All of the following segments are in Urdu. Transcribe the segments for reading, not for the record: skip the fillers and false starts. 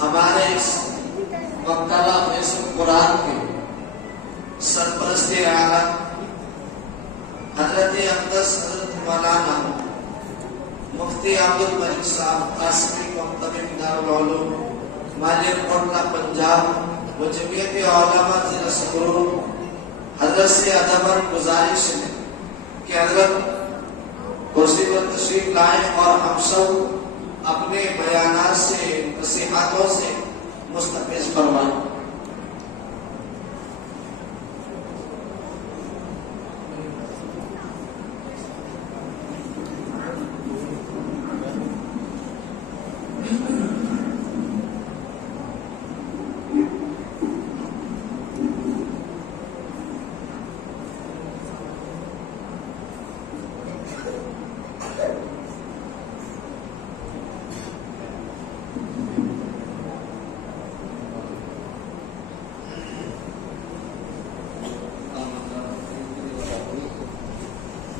ہمارے اس مکتبہ فیصل قرآن کے سرپرست اعلیٰ حضرت اقدس حضرت مولانا مفتی عبدالمجید صاحب قاسمی مکتبہ دارالعلوم مالیہ کوٹلہ پنجاب و جمعیت علماء ضلع سنگرور حضرت سے ادباً گزارش ہے کہ حضرت کرسی پر تشریف لائیں اور ہم سب اپنے بیانات سے نصیحتوں سے مستفیض فرمائیں۔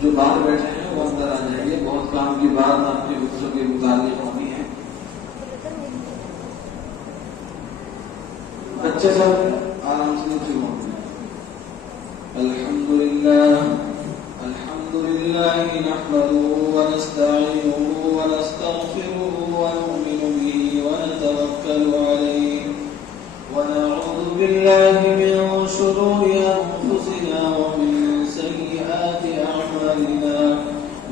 جو باہر بیٹھے ہیں وہ اندر آ جائیے، بہت کام کی بات آپ کے بچوں کے متعلق ہونی ہے۔ بچے سب آرام سے نیچے ہوں۔ الحمدللہ نحمده ونستعینه ونستغفره ونؤمن به ونتوکل علیہ ونعوذ باللہ من شرور انفسنا ومن سیئات اعمالنا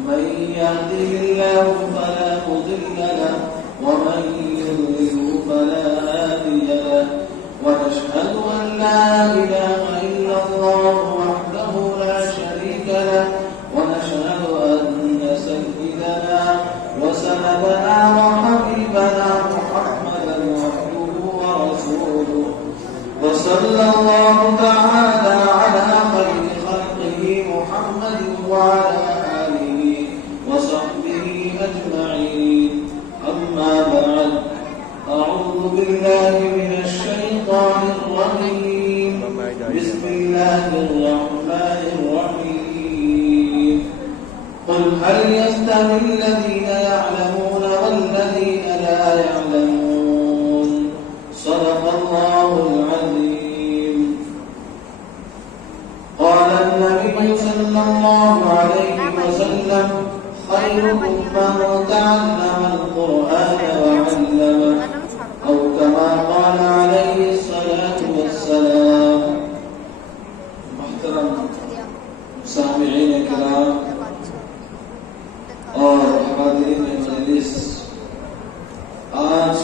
من يهده الله فلا مضل له ومن يضلل فلا هادي له ونشهد ان لا اله الا الله وحده لا شريك له ونشهد ان سيدنا وسندنا وحبيبنا محمدا عبده ورسوله وصلى الله تعالى على خير خلقه محمد وعلى آله وصحبه أجمعين أما بعد أعوذ بالله من الشيطان الرجيم بسم الله الرحمن الرحيم قل هل يستوي الذين يعلمون والذين لا يعلمون صدق الله العظيم قال النبي صلى الله عليه وسلم خيركم من تعلم القرآن وعلمه أو كما قال عليه الصلاة والسلام۔ محترم سامعین کرام اور حاضرین مجلس، آج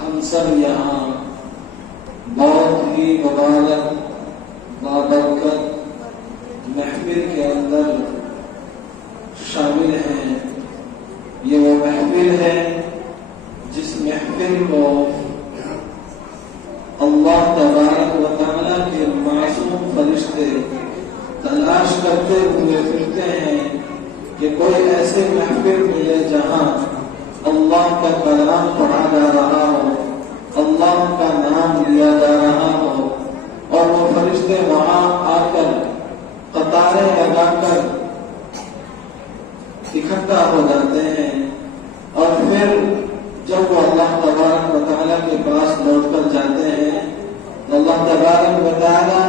ہم سب یہاں بہت ہی مبارک بابرکت محفل کے اندر شامل ہیں۔ یہ وہ محفل ہے جس محفل کو اللہ تبارک و تعالیٰ کے معصوم فرشتے تلاش کرتے ہوئے پھرتے ہیں کہ کوئی ایسے محفل ملے جہاں اللہ کا کلام پڑھا جا رہا ہو، اللہ کا نام لیا جا رہا ہو، اور وہ فرشتے وہاں آ کر قطاریں لگا کر اکٹھا ہو جاتے ہیں، اور پھر جب وہ اللہ تبارک و تعالیٰ کے پاس لوٹ کر جاتے ہیں تو اللہ تبارک و تعالیٰ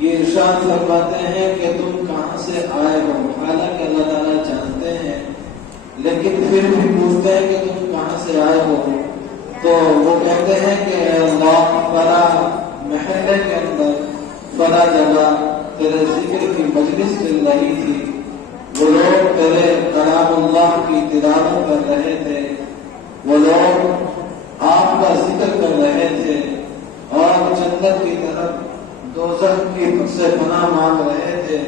یہ ارشاد فرماتے ہیں کہ تم کہاں سے آئے ہو، حالانکہ اللہ تعالیٰ جانتے ہیں لیکن پھر بھی پوچھتے ہیں کہ تم کہاں سے آئے ہو، تو وہ کہتے ہیں کہ اللہ فلا محلے کے اندر فلا جگہ تیرے ذکر کی مجلس چل رہی تھی، وہ لوگ تیرے کلام اللہ کی تلاوت کر رہے تھے، وہ لوگ آپ کا ذکر کر رہے تھے اور جنت کی طرف دوزخ کی سے پناہ مانگ رہے تھے۔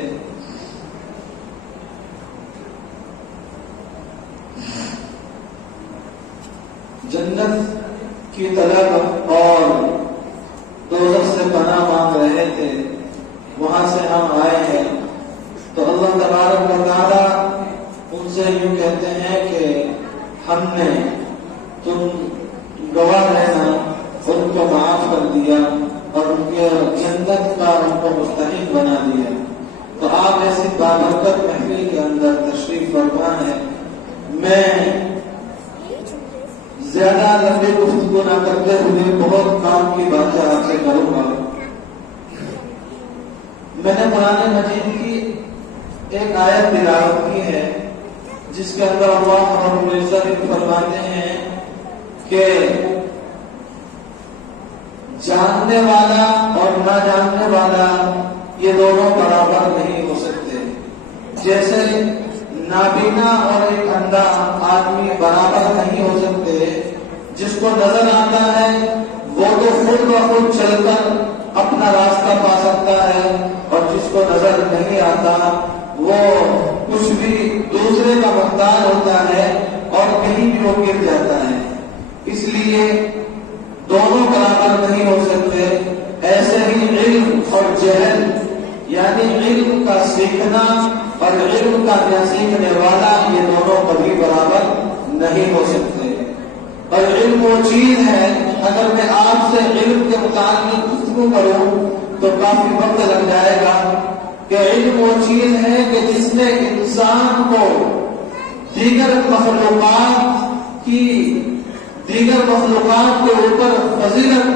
جنت کی طرف اور دوزخ سے پناہ مانگ رہے تھے، وہاں سے ہم آئے ہیں۔ تو اللہ تبارک و تعالیٰ ان سے یوں کہتے ہیں کہ ہم نے تم گواہ رہنا ان کو معاف کر دیا اور ان کے جنت کا ان کو مستحق بنا دیا۔ تو آپ ایسی بابرکت محفل کے اندر تشریف فرما ہے۔ میں زیادہ لمبی گفتگو نہ کرتے ہوئے بہت کام کی باتیں آپ سے کروں گا۔ میں نے قرآن مجید کی ایک آیت تلاوت کی ہے جس کے اندر اللہ رب العزت فرماتے ہیں کہ جاننے والا اور نہ جاننے والا یہ دونوں برابر نہیں ہو سکتے۔ جیسے نابینا اور ایک اندھا آدمی برابر نہیں ہو سکتے۔ جس کو نظر آتا ہے وہ تو خود بخود چل کر اپنا راستہ پا سکتا ہے، اور جس کو نظر نہیں آتا وہ کچھ بھی دوسرے کا محتاج ہوتا ہے اور کہیں بھی وہ گر جاتا ہے۔ اس لیے دونوں برابر نہیں ہو سکتے۔ ایسے ہی علم اور جہل، یعنی علم کا سیکھنا اور علم کا نہ سیکھنے والا، یہ دونوں کبھی برابر نہیں ہو سکتے۔ اور علم وہ چیز ہے، اگر میں آپ سے علم کے متعلق گفتگو کروں تو کافی وقت لگ جائے گا، کہ علم وہ چیز ہے کہ جس نے انسان کو دیگر مخلوقات کے اوپر فضیلت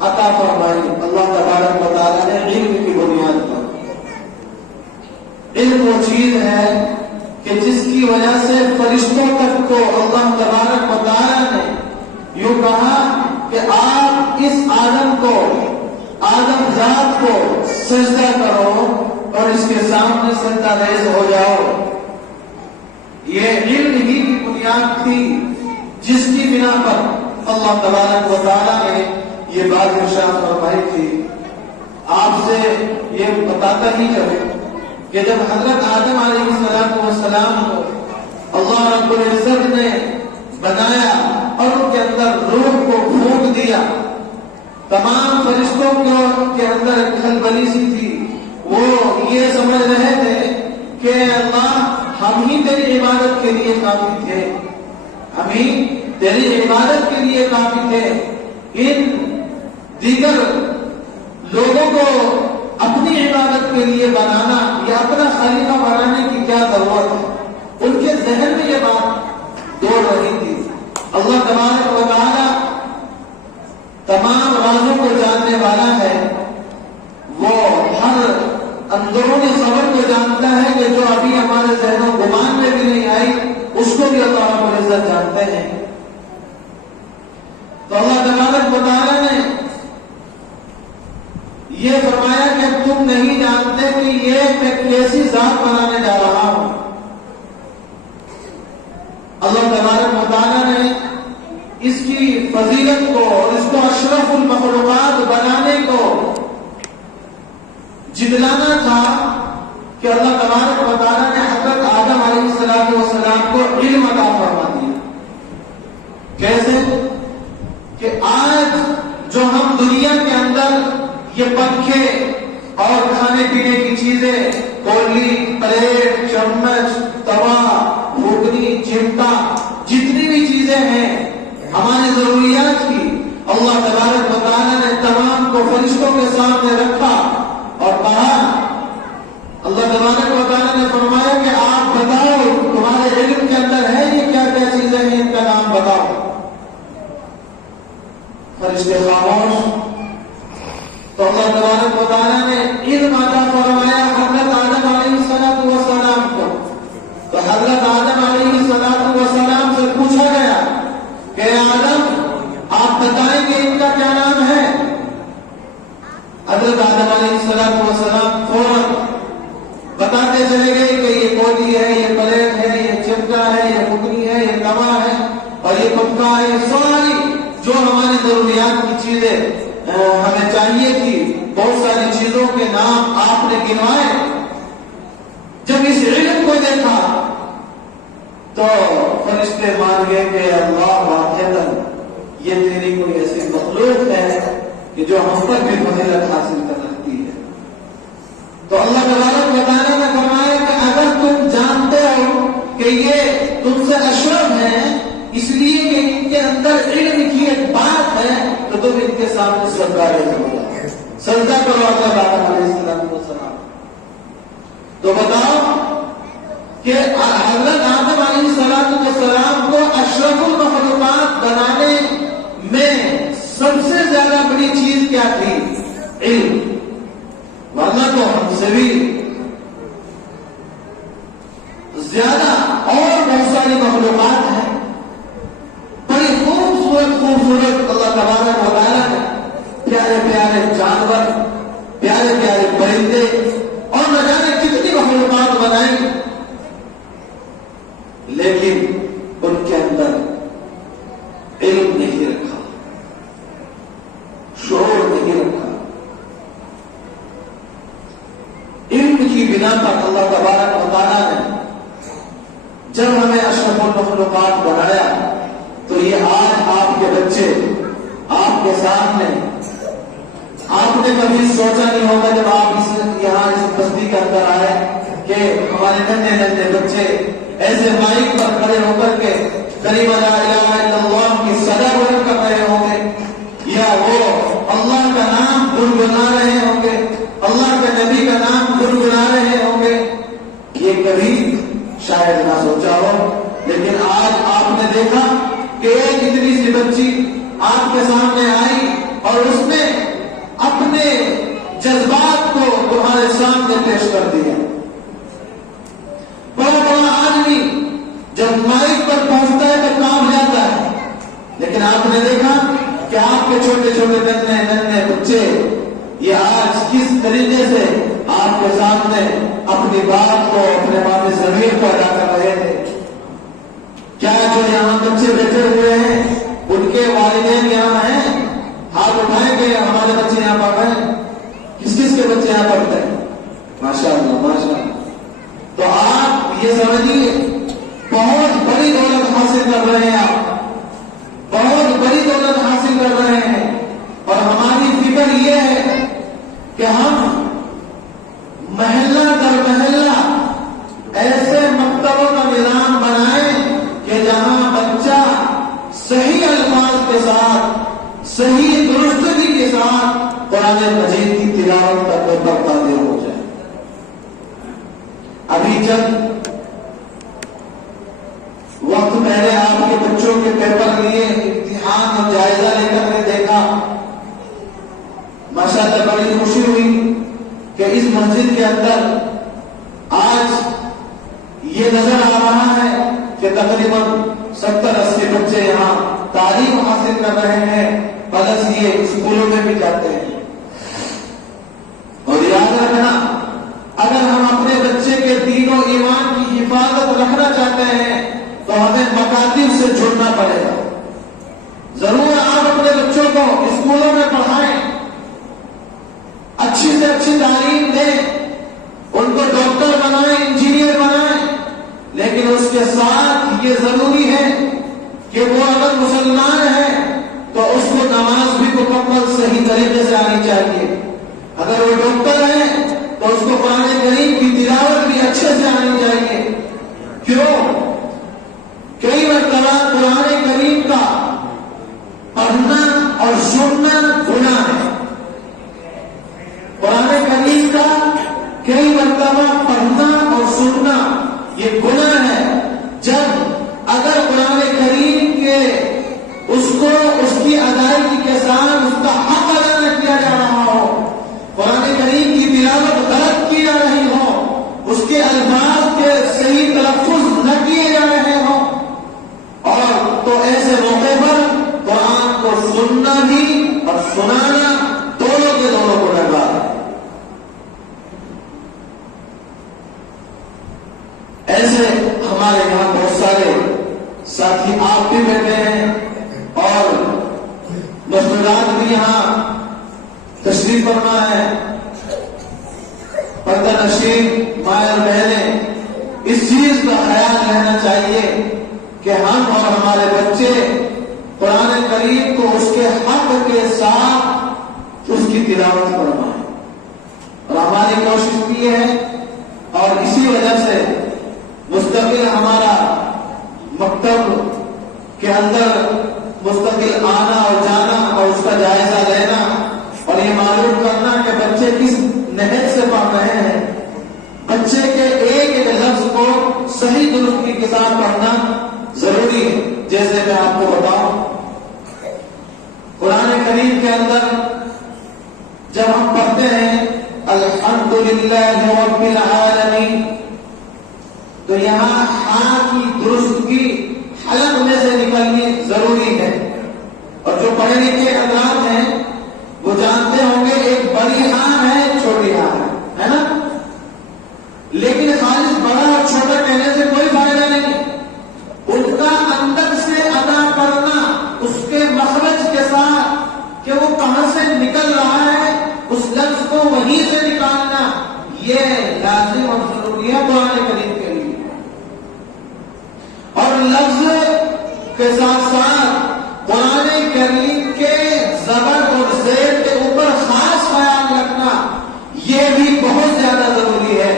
عطا فرمائی اللہ تبارک و تعالیٰ نے علم کی بنیاد پر۔ علم وہ چیز ہے کہ جس کی وجہ سے فرشتوں تک کو اللہ تبارک و تعالیٰ نے یوں کہا کہ آپ اس آدم ذات کو سجدہ کرو اور اس کے سامنے سجدہ ریز ہو جاؤ۔ یہ علم ہی کی بنیاد تھی جس کی بنا پر اللہ تبارک و تعالیٰ نے یہ بات ارشاد فرمائی تھی۔ آپ سے یہ بتاتا ہی چلے کہ جب حضرت آدم علیہ السلام کو اللہ رب العزت نے بنایا اور ان کے اندر روح کو پھونک دیا، تمام فرشتوں کے اندر ایک کھلبلی سی تھی۔ وہ یہ سمجھ رہے تھے کہ اللہ ہم ہی تیری عبادت کے لیے کافی تھے، ہم ہی تیری عبادت کے لیے کافی تھے، ان دیگر لوگوں کو اپنی عبادت کے لیے بنانا یا اپنا خلیفہ بنانے کی کیا ضرورت ہے۔ ان کے ذہن میں یہ بات دوڑ رہی تھی۔ اللہ تبارک و تعالیٰ تمام رازوں کو جاننے والا ہے، وہ ہر اندرونی خبر کو جانتا ہے کہ جو ابھی ہمارے ذہن و گمان میں بھی نہیں آئی اس کو بھی اللہ رب العزت جانتے ہیں۔ تو اللہ تبارک و تعالیٰ نے یہ فرمایا کہ تم نہیں جانتے کہ یہ میں کیسی ذات بنانے جا رہا ہوں۔ اللہ تبارک و تعالیٰ نے اس کی فضیلت کو اور اس کو اشرف المخلوقات بنانے کو جتلانا تھا کہ اللہ تبارک و تعالیٰ نے حضرت آدم علیہ السلام کو علم عطا فرما دیا۔ کیسے کہ آج جو ہم دنیا کے اندر یہ پنکھے اور کھانے پینے کی چیزیں، کولی، پلیٹ، چمچ، توا، بھوکنی، چمٹا، جتنی بھی چیزیں ہیں ہماری ضروریات کی، اللہ تبارک و تعالیٰ نے تمام کو فرشتوں کے سامنے رکھا اور کہا، اللہ تبارک و تعالیٰ نے فرمایا کہ آپ بتاؤ تمہارے علم کے اندر ہے یہ کیا کیا چیزیں ہیں، ان کا نام بتاؤ۔ فرشتے خاموش۔ تو اللہ تبارک و تعالیٰ نے علم عطا فرمایا حضرت آدم علیہ السلام کو۔ تو حضرت آدم علیہ السلام سے پوچھا گیا کہ آدم آپ بتائیں گے ان کا کیا نام ہے؟ حضرت آدم علیہ السلام فوراً بتاتے چلے گئے کہ یہ کولی ہے، یہ پلیٹ ہے، یہ چمچا ہے، یہ بکنی ہے، یہ توا ہے اور یہ پکا ہے۔ یہ ساری جو ہماری ضروریات کی چیزیں ہمیں چاہیے تھی، بہت ساری چیزوں کے نام آپ نے گنوائے۔ جب اس علم کو دیکھا تو فرشتے مان گئے کہ اللہ واقعتاً یہ تیری کوئی ایسی مخلوق ہے کہ جو ہم پر بھی فضیلت حاصل کر رکھتی ہے۔ تو اللہ تبارک و تعالیٰ نے فرمایا کہ اگر تم جانتے ہو کہ یہ تم سے اشرف ہیں اس لیے کہ ان کے اندر علم کی ایک بات ہے تو تم ان کے سامنے سجدہ کرو، سجدہ کرو حضرت آدم علیہ السلام۔ تو بتاؤ کہ حضرت آدم علیہ السلام کو اشرف المخلوقات بنانے بھی زیادہ اور بہت ساری مخلوقات ہیں، بڑی خوبصورت اللہ تبارک و تعالیٰ نے پیارے پیارے جانور، پیارے پیارے پرندے اور نہ جانے کتنی مخلوقات بنائی، لیکن ان کے اندر علم نہیں رکھا، شعور نہیں رکھا۔ علم کی بنا پر اللہ تبارک و تعالیٰ نے جب ہمیں اشرف المخلوقات بنایا تو یہ آج آپ کے بچے آپ کے سامنے، آپ نے کبھی سوچا نہیں ہوگا جب آپ یہاں اس بستی کے اندر آئے کہ ہمارے ننھے ننھے بچے ایسے مائک پر کھڑے ہو کر کے کلمہ لا الہ الا اللہ کی صدا بلند کر رہے ہوں گے، یا وہ اللہ کا نام گنگنا رہے ہوں گے، اللہ کے نبی کا نام گنگنا رہے ہوں گے، یہ کبھی شاید نہ سوچا ہو۔ لیکن آج آپ نے دیکھا کہ ایک اتنی سی بچی آپ کے سامنے آئی اور اس نے اپنے جذبات کو تمہارے سامنے پیش کر دیا۔ بڑا بڑا آدمی جب مائک پر پہنچتا ہے تو کام جاتا ہے، لیکن آپ نے دیکھا کہ آپ کے چھوٹے چھوٹے ننھے ننھے بچے یہ آج کس طریقے سے آپ کے سامنے اپنی بات کو، اپنے بات ضمیر کو ادا کر رہے تھے۔ کیا جو یہاں بچے بیٹھے ہوئے ہیں ان کے والدین یہاں ہیں؟ ہاتھ اٹھائیں کہ ہمارے بچے یہاں پڑھ رہے ہیں۔ کس کس کے بچے یہاں پڑھتے ہیں؟ ماشاء اللہ ماشاء اللہ۔ تو آپ یہ سمجھیے بہت بڑی دولت حاصل کر رہے ہیں، آپ بہت بڑی دولت حاصل کر رہے ہیں، اور ہماری فکر یہ ہے کہ ہم محلہ در محلہ ایسے مکتبوں کا نظام بنائیں کہ جہاں بچہ صحیح الفاظ کے ساتھ، صحیح درستگی کے ساتھ قرآن مجید کی تلاوت کرنے پر قادر ہو جائے۔ ابھی جب وقت پہلے آپ کے بچوں کے پیپر لیے، امتحان اور جائزہ لے کر کے دیکھا، ماشاءاللہ بڑی خوشی ہوئی کہ اس مسجد کے اندر آج یہ نظر آ رہا ہے کہ تقریباً 70-80 بچے یہاں تعلیم حاصل کر رہے ہیں، پلس یہ اسکولوں میں بھی جاتے ہیں۔ اور یاد رکھنا، اگر ہم اپنے بچے کے دین و ایمان کی حفاظت رکھنا چاہتے ہیں تو ہمیں مکاتب سے جڑنا پڑے گا۔ ضرور آپ اپنے بچوں کو اسکولوں میں پڑھائیں، اچھی سے اچھی تعلیم دیں، ان کو ڈاکٹر بنائیں، انجینئر بنائیں، لیکن اس کے ساتھ یہ ضروری ہے کہ وہ اگر مسلمان ہے تو اس کو نماز بھی مکمل صحیح طریقے سے آنی چاہیے، اگر وہ ڈاکٹر ہے تو اس کو قرآن کریم کی تلاوت بھی اچھے سے آنی چاہیے۔ کیوں؟ کئی مرتبہ قرآن کریم کا پڑھنا اور سننا گناہ ہے، قرآن کریم کا کئی مرتبہ پڑھنا اور سننا یہ گناہ ہے۔ جب اگر قرآن کریم کے اس کو اس کی ادائیگی کے ساتھ اس کا حق ادا نہ کیا جا رہا ہو، قرآن کریم کی تلاوت غلط کی جا رہی ہو، اس کے الفاظ کے صحیح تلفظ نہ کیے جا رہے ہوں، اور تو ایسے موقع پر قرآن کو سننا بھی اور سنانا دونوں کے دونوں کو ڈرا ہے۔ ایسے ہمارے یہاں بہت سارے ساتھی آپ بھی بیٹھے ہیں اور مشورات بھی یہاں تشریف فرما ہے، پردہ نشین مائر بہنیں، اس چیز کا خیال رہنا چاہیے کہ ہم اور ہمارے بچے قرآن کریم کو اس کے حق کے ساتھ اس کی تلاوت فرمائیں، اور ہماری کوشش بھی ہے، اور اسی وجہ سے مستقل ہمارا مکتب کے اندر مستقل آنا اور جانا اور اس کا جائزہ لینا اور یہ معلوم کرنا کہ بچے کس نہج سے پڑھ رہے ہیں، بچے کے ایک ایک لفظ کو صحیح درستی کے ساتھ پڑھنا ضروری ہے۔ جیسے میں آپ کو بتاؤں، قرآن کریم کے اندر جب ہم پڑھتے ہیں الحمدللہ للہ رب العالمین. تو یہاں ہاں کی درستگی حلق میں سے نکلنی ضروری ہے. اور جو پڑھے لکھے حضرات ہیں وہ جانتے ہوں گے ایک بڑی ہاں ہے ایک چھوٹی ہاں ہے نا. لیکن خالص بڑا اور چھوٹا کہنے سے کوئی فائدہ نہیں. ان کا اندر سے ادا کرنا اس کے مخرج کے ساتھ کہ وہ کہاں سے نکل رہا ہے اس لفظ کو وہیں سے نکالنا یہ لازم اور ضروری ہے قرآن کریم کے لیے. اور لفظ کے ساتھ ساتھ قرآن کریم کے زبر اور زیر کے اوپر خاص خیال رکھنا یہ بھی بہت زیادہ ضروری ہے.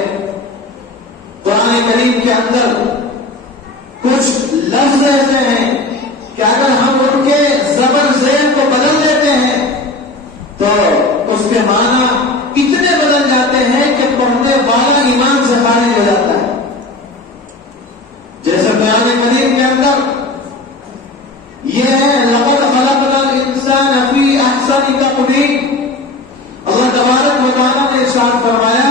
قرآن کریم کے اندر کچھ لفظ ایسے ہیں کہ اگر ہم ان کے زبر زیر کو بدل دیتے ہیں تو اس کے معنی اتنے بدل جاتے ہیں کہ پڑھنے والا ایمان سے خارج ہو جاتا ہے. جیسے قرآن کریم کے اندر یہ ہے لقد خلقنا الانسان فی احسن تقویم. اللہ تبارک و تعالیٰ نے ارشاد فرمایا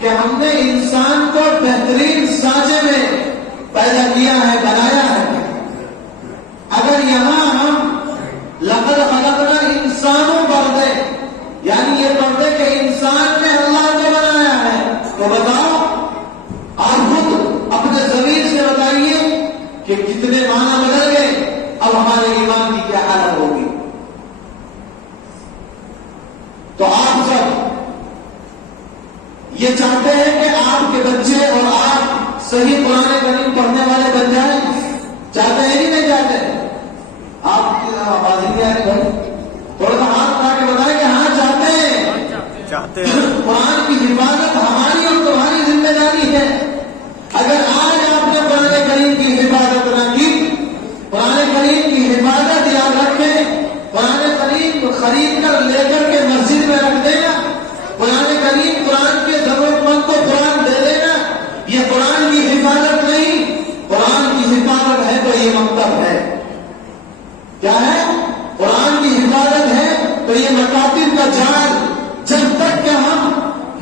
کہ ہم نے انسان کو بہترین سانچے میں پیدا کیا ہے بنایا ہے. اگر یہاں ہم لقد خلقنا انسانوں پڑھ دیں یعنی یہ پڑھ دیں کہ انسان نے اللہ کو بنایا ہے تو بتاؤ آپ خود اپنے ضمیر سے بتائیے کہ کتنے معنی بدل گئے. اب ہمارے ایمان کی کیا حالت ہوگی. تو آپ سب یہ چاہتے ہیں کہ آپ کے بچے اور آپ صحیح قرآن کریم پڑھنے والے بن جائیں. چاہتے ہیں کہ نہیں چاہتے؟ آپ کی آواز نہیں آ رہی بھائی, تھوڑا سا ہاتھ اٹھا کے بتائیں کہ ہاں چاہتے ہیں. قرآن کی حفاظت ہماری اور تمہاری ذمہ داری ہے. اگر آج آپ نے قرآن کریم کی حفاظت نہ کی, قرآن کریم کی حفاظت یاد رکھیں, قرآن کریم خرید کر لے کر کے مسجد میں رکھ دینا, قرآن کریم قرآن کے ضرورت مند کو قرآن دے دینا, یہ قرآن کی حفاظت نہیں. قرآن کی حفاظت ہے تو یہ مکتب ہے. کیا ہے؟ قرآن کی حفاظت ہے تو یہ مکاتب کا جال. جب تک کہ ہم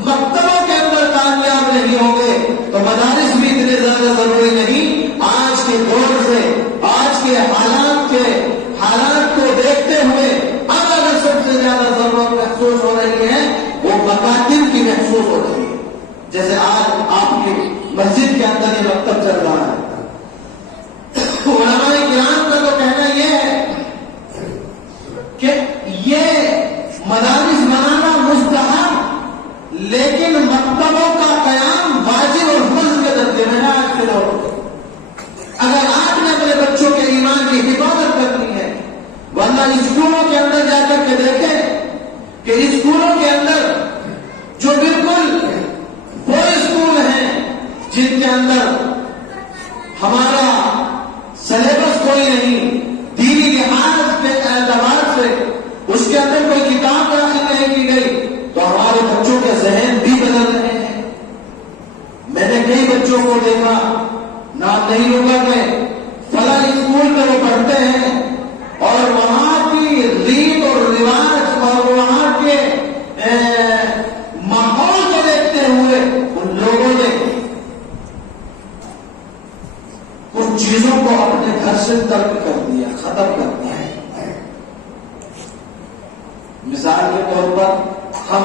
مکتبوں کے اندر کامیاب نہیں ہوں گے تو مدارس بھی اتنے زیادہ ضروری نہیں. آج کے دور سے آج کے حالات کو دیکھتے ہوئے اب اگر سب سے زیادہ ضرورت محسوس ہو رہی ہے وہ مکاتب کی محسوس ہو رہی ہے. جیسے آج آپ کی مسجد کے اندر یہ مکتب چل رہا ہے. علماء کرام کا تو کہنا یہ ہے کہ یہ مدارس بنانا مستحب لیکن مکتبوں کا قیام واجب اور فرض کے درجے میں ہے آج کے دور میں. اگر آپ نے اپنے بچوں کے ایمان کی حفاظت کرنی ہے ورنہ اسکولوں کے اندر جا کر کے دیکھیں کہ اسکولوں کے اندر جو بالکل وہ اسکول ہیں جن کے اندر ہمارا سلیبس کوئی نہیں, دینی لحاظ کے اعتبار سے اس کے اندر کوئی کتاب داخل نہیں کی گئی تو ہمارے بچوں کے ذہن بھی بدل رہے ہیں. میں نے کئی بچوں کو دیکھا, نام نہیں لوں گا کہ فلاں اسکول میں وہ پڑھتے ہیں اور وہاں کی ریت اور رواج اور وہاں کے ماحول کو دیکھتے ہوئے ان لوگوں نے کچھ چیزوں کو اپنے گھر سے ترک کر دیا, ختم کر دیا. مثال کے طور پر ہم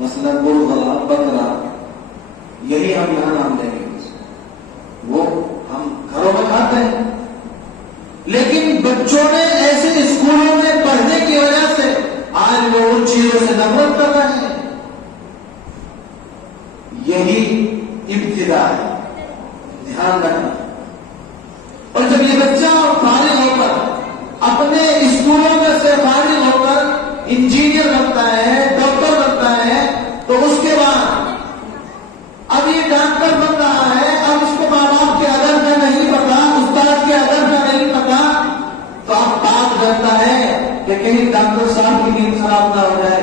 مثلا مرغا بکرا, یہی ہم یہاں نام لیں گے, وہ ہم گھروں میں کھاتے ہیں. لیکن بچوں نے ایسے اسکولوں میں پڑھنے کی وجہ سے آج وہ ان چیزوں سے نفرت کر رہے ہیں. یہی ابتدا ہے, دھیان رکھنا. اور جب یہ بچہ فارغ ہو کر اپنے اسکولوں میں سے فارغ ہو کر انجینئر بنتا ہے, ڈاکٹر بنتا ہے, تو اس کے بعد اب یہ ڈاکٹر بن رہا ہے, اب اس کو ماں باپ کے ادب کا نہیں پتا, استاد کے ادب کا نہیں پتا, تو اب باپ ڈرتا ہے کہ کہیں ڈاکٹر صاحب کی نیند خراب نہ ہو جائے.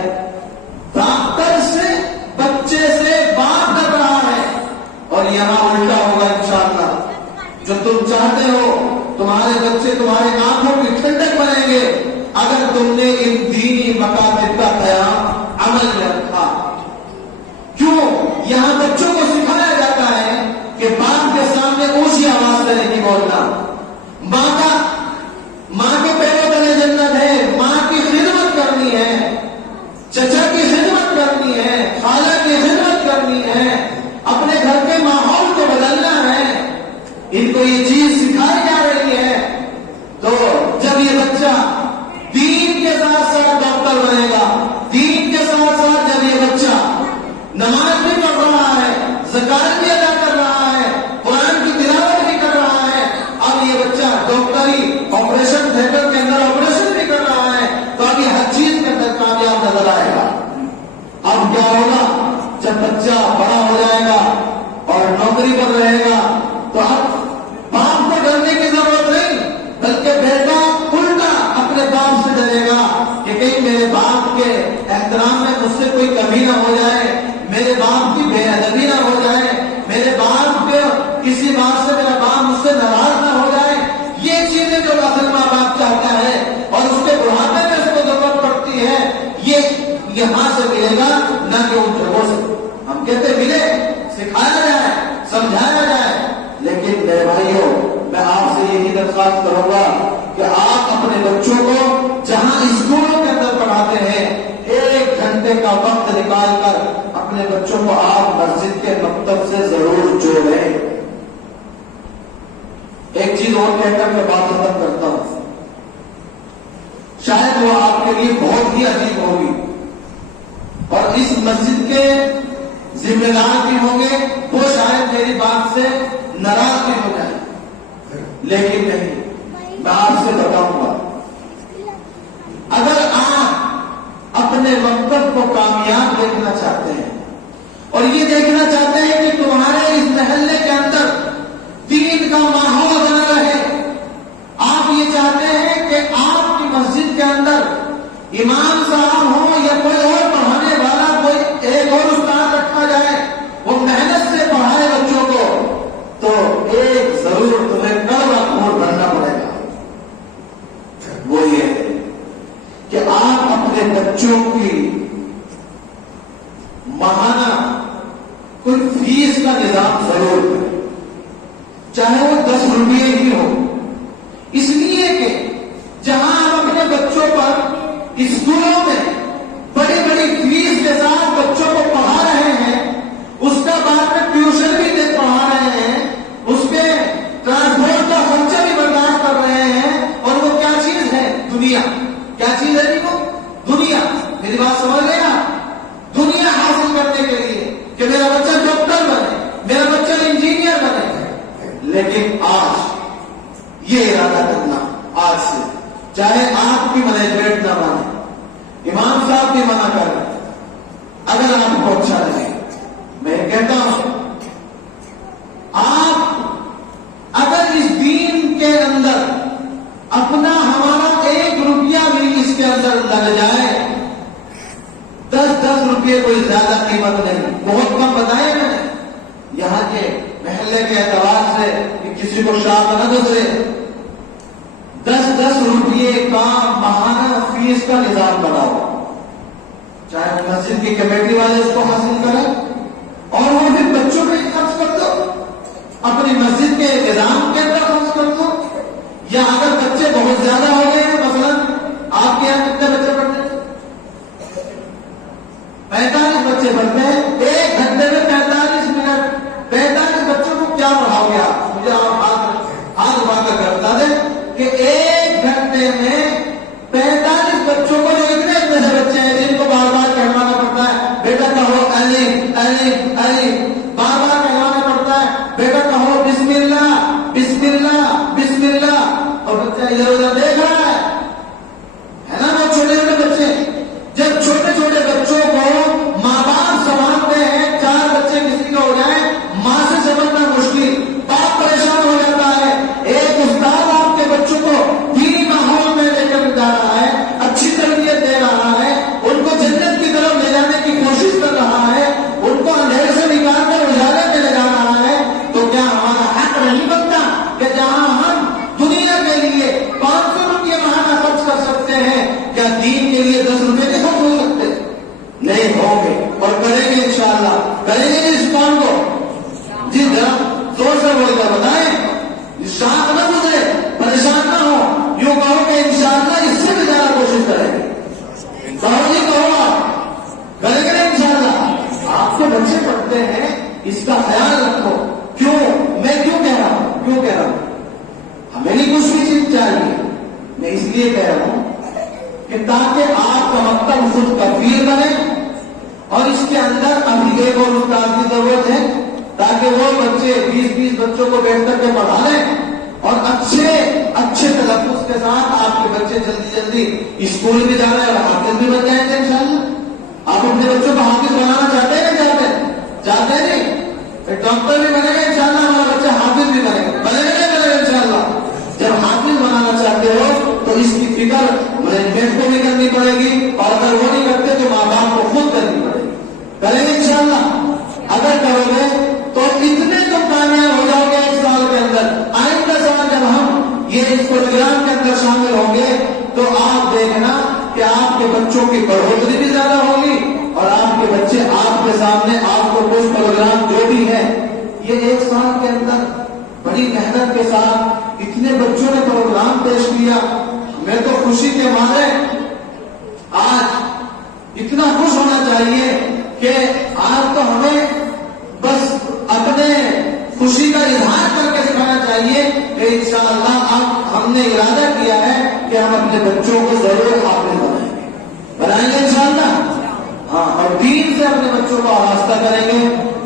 ڈاکٹر سے بچے سے باپ ڈر رہا ہے. اور یہاں الٹا ہوگا انشاءاللہ. جو تم چاہتے ہو تمہارے بچے تمہارے آنکھوں کی ٹھنڈک بنیں گے, اگر تم نے ان دینی مکاتب کا قیام عمل میں رکھا. کیوں؟ یہاں بچوں کو سکھایا جاتا ہے کہ باپ کے سامنے اونچی آواز سے نہیں بولنا. ماں کے پیروں تلے جنت ہے. ماں کی خدمت کرنی ہے, چچا کی خدمت کرنی ہے, خالہ کی خدمت کرنی ہے, اپنے گھر کے ماحول کو بدلنا ہے. ان کو یہ چیز سکھائی جا رہی ہے. تو جب یہ بچہ دین کے ساتھ ساتھ ڈاکٹر بنے گا, دین کے ساتھ ساتھ جب یہ بچہ نماز بھی پڑھ رہا ہے, زکات بھی ادا کر رہا ہے, قرآن کی تلاوت بھی کر رہا ہے, اب یہ بچہ ڈاکٹری آپریشن تھیٹر کے اندر آپریشن بھی کر رہا ہے, تو اب یہ ہر چیز کے اندر کامیاب نظر آئے گا. اب کیا ہوگا جب بچہ بڑا ہو جائے گا اور نوکری پر رہے گا, تو اب باپ کو ڈرنے کی ضرورت نہیں, بلکہ بیٹا الٹا اپنے باپ سے ڈرے گا کہ کہیں میرے باپ کے احترام میں مجھ سے کوئی کمی نہ ہو جائے, میرے باپ کی بے ادبی نہ ہو جائے, میرے باپ کے کسی بات سے میرا باپ مجھ سے ناراض نہ ہو جائے. یہ چیزیں جو اصل ماں باپ چاہتا ہے اور اس کے بڑھاپے میں اس کو ضرورت پڑتی ہے, یہ یہاں سے ملے گا, نہ کہ ان جگہوں سے. ہم کہتے ملے, سکھایا جائے, سمجھایا جائے. لیکن میرے بھائیوں, میں آپ سے یہی درخواست کروں گا کہ آپ اپنے بچوں کو جہاں اسکولوں کے اندر پڑھاتے ہیں, 1 گھنٹے کا وقت نکال کر اپنے بچوں کو آپ مسجد کے مکتب سے ضرور جوڑیں. ایک چیز اور کہہ کر میں بات ختم کرتا ہوں, شاید وہ آپ کے لیے بہت ہی عجیب ہوگی اور اس مسجد کے ذمہ دار بھی ہوں گے, وہ شاید میری بات سے ناراض بھی ہو جائے, لیکن نہیں, میں آپ سے بتاؤں گا, اگر آپ اپنے مکتب کو کامیاب دیکھنا چاہتے ہیں اور یہ دیکھنا چاہتے ہیں کہ تمہارے اس محلے کے اندر دین کا ماحول بنا رہے, آپ یہ چاہتے ہیں کہ آپ کی مسجد کے اندر امام صاحب ہوں یا کوئی اور پڑھانے والا, کوئی ایک اور استاد رکھا جائے, وہ محنت سے پڑھائے بچوں کو, تو ایک ضرور تمہیں کڑوا خون بھرنا پڑے گا. وہ یہ ہے کہ آپ اپنے بچوں کی ماہانہ کوئی فیس کا نظام ضرور کریں, چاہے وہ 10 روپئے ہی ہو, اس لیے کہ جہاں آپ اپنے بچوں پر اسکولوں میں بڑی بڑی فیس کے ساتھ بچوں کو پڑھا رہے ہیں, اس کا بعد میں ٹیوشن بھی دے پڑھا رہے ہیں, اس کے ٹرانسپورٹ کا خرچہ بھی برداشت کر رہے ہیں, اور وہ کیا چیز ہے؟ دنیا. کیا چیز ہے وہ؟ دنیا. میری بات سمجھ گئے آپ؟ دنیا حاصل کرنے کے لیے کہ میرا بچہ ڈاکٹر بنے, میرا بچہ انجینئر بنے. لیکن آج یہ ارادہ کرنا, آج سے چاہے آپ کی مینجمنٹ نہ مانے, امام صاحب بھی منع کریں, اگر آپ کو اچھا لگے, میں کہتا ہوں آپ اگر اس دین کے اندر اپنا ہمارا 1 روپیہ بھی اس کے اندر لگ جائے, 10 روپئے کوئی زیادہ قیمت نہیں, بہت کم بتائے میں نے, یہاں کے محلے کے اعتبار سے کہ کسی کو شاہ نہ گزرے, 10 روپئے کا ماہانہ فیس کا نظام بناؤ, چاہے مسجد کی کمیٹی والے اس کو حاصل کریں, اور وہ پھر بچوں پہ خرچ کر دو, اپنی مسجد کے نظام کے اندر خرچ کر دو. یا اگر بچے بہت زیادہ ہو گئے ہیں, مثلا آپ کے یہاں کتنے بچے پڑھتے ہیں؟ 45 بچے پڑھتے ہیں, 1 گھنٹے میں 45 منٹ, 45 بچوں کو کیا پڑھاؤ گے آپ؟ مجھے آپ ہاتھ اٹھا کر بتا دیں کہ 1 گھنٹے میں 45 بچوں کو, جو اتنے سے بچے ہیں جن کو بار بار کہوانا پڑتا ہے, بیٹا کہو الف الف الف, بار بار کہوانا پڑتا ہے, بیٹا کہو بسم اللہ بسم اللہ بسم اللہ, اور بچہ ادھر ادھر دیکھ رہا ہے نا. وہ چھوٹے چھوٹے بچے, جب چھوٹے چھوٹے بچوں کو ماں باپ سنبھالتے ہیں, 4 بچے کسی کا ہو جائے, ماں سے سمجھنا مشکل, باپ پریشان ہو جاتا ہے. ایک استاد آپ کے بچوں کو دینی ماحول میں لے کر جا رہا ہے, اچھی تربیت دے رہا ہے, ان کو جنت کی طرف لے جانے کی کوشش کر رہا ہے, ان کو اندھیرے سے نکال کر اجالے میں لے جا رہا ہے, تو کیا ہمارا حق نہیں بنتا کہ جہاں ہم دنیا کے لیے 500 روپئے ماہانہ خرچ کر سکتے سمجھتے ہیں کیا دین کے لیے 10 روپے نہیں خرچ ہو سکتے؟ نہیں ہوں گے اور کریں گے انشاءاللہ. کریں گے اس کام کو؟ جی ذرا زور سے بول کر بتائیں. شاخ نہ گزرے، پریشان نہ ہو، یوں کہو کہ انشاءاللہ اس سے بھی زیادہ کوشش کریں گے. کہو جی کہو، آپ کریں گے انشاءاللہ. آپ کے بچے پڑھتے ہیں، اس کا خیال رکھو. کیوں میں کیوں کہہ رہا ہوں؟ ہمیں نہیں کچھ بھی چیز چاہیے. میں اس لیے کہہ رہا ہوں کہ تاکہ آپ کا مکتب خود کفیل بنے، اور اس کے اندر ابھی ایک اور استاد کی ضرورت ہے تاکہ وہ بچے 20 بچوں کو بیٹھ کر کے پڑھا لیں اور اچھے تلفظ کے ساتھ آپ کے بچے جلدی اسکول بھی جا رہے ہیں اور حافظ بھی بن جائیں گے انشاءاللہ. آپ اپنے بچوں کو حافظ بنانا چاہتے ہیں نہیں چاہتے نہیں؟ ڈاکٹر بھی بنے گا انشاءاللہ، ہمارا بچہ حافظ بھی بنے گا انشاءاللہ. جب حافظ بنانا چاہتے ہو تو اس کی فکر مینجمنٹ کو بھی کرنی پڑے گی، اور اگر وہ نہیں کرتے تو ماں باپ کو خود کرنی پڑے گی. کریں گے انشاءاللہ. اگر کرو گے تو اتنے تم کامیاب ہو جاؤ گے 1 سال کے اندر. آئندہ سال جب ہم یہ اس پروگرام کے اندر شامل ہوں گے تو آپ دیکھنا کہ آپ کے بچوں کی بڑھوتری بھی زیادہ ہوگی، اور آپ کے بچے آپ کے سامنے آپ کو کچھ پروگرام جو بھی ہے، یہ 1 سال کے اندر بڑی محنت کے ساتھ اتنے بچوں نے پروگرام پیش کیا. میں تو خوشی کے مارے آج اتنا خوش ہونا چاہیے کہ آج تو ہمیں بس اپنے خوشی کا اظہار کر کے دکھانا چاہیے کہ انشاءاللہ اب ہم نے ارادہ کیا ہے کہ ہم اپنے بچوں کو ضرور حافظ بنائیں گے انشاءاللہ. ہاں، اور دین سے اپنے بچوں کو آراستہ کریں گے.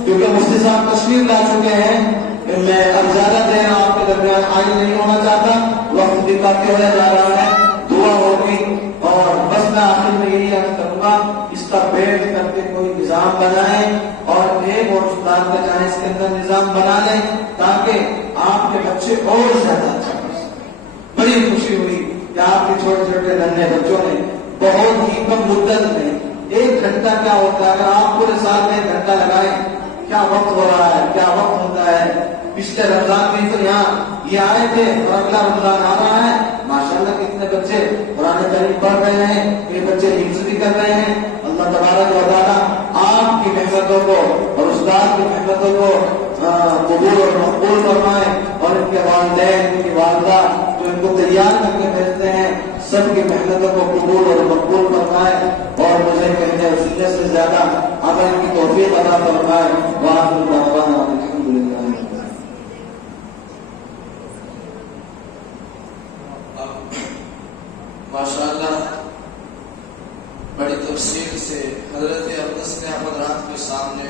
کیونکہ مفتی صاحب تشریف لا چکے ہیں، میں اب زیادہ دیر آپ کے درمیان حائل نہیں ہونا چاہتا. وقت بھی کافی ہونے جا رہا ہے. دعا ہوگی اور بس میں آخر میں یہی عرض کروں گا، اس کا بیٹھ کر کے کوئی نظام بنائیں اور ایک اور استاد کا چاہے اس کے اندر نظام بنا لیں تاکہ آپ کے بچے اور زیادہ اچھا کر سکیں. بڑی خوشی ہوئی کہ آپ کے چھوٹے چھوٹے ننھے بچوں نے بہت ہی کم مدت میں 1 گھنٹہ کیا ہوتا ہے، اگر آپ پورے سال میں 1 گھنٹہ لگائیں کیا وقت ہو رہا ہے، کیا وقت ہوتا ہے. پچھلے رمضان میں تو یہاں یہ آئے تھے اور اگلا رمضان آ رہا ہے. ماشاءاللہ کتنے بچے قرآن کریم پڑھ رہے ہیں، یہ بچے حفظ بھی کر رہے ہیں. اللہ تبارک و تعالیٰ آپ کی محنتوں کو اور استاد کی محنتوں کو قبول اور مقبول فرمائے، اور ان کے والدین، ان کی والدہ جو ان کو تیار کر کے بھیجتے ہیں، سب کی محنتوں کو قبول اور مقبول فرمائے، اور مجھے کہنے اور سننے سے زیادہ عمل کی توفیق عطا فرمائے. وآخر دعوانا الحمدللہ. ماشاءاللہ بڑی تفصیل سے حضرت اقدس نے حضرات کے سامنے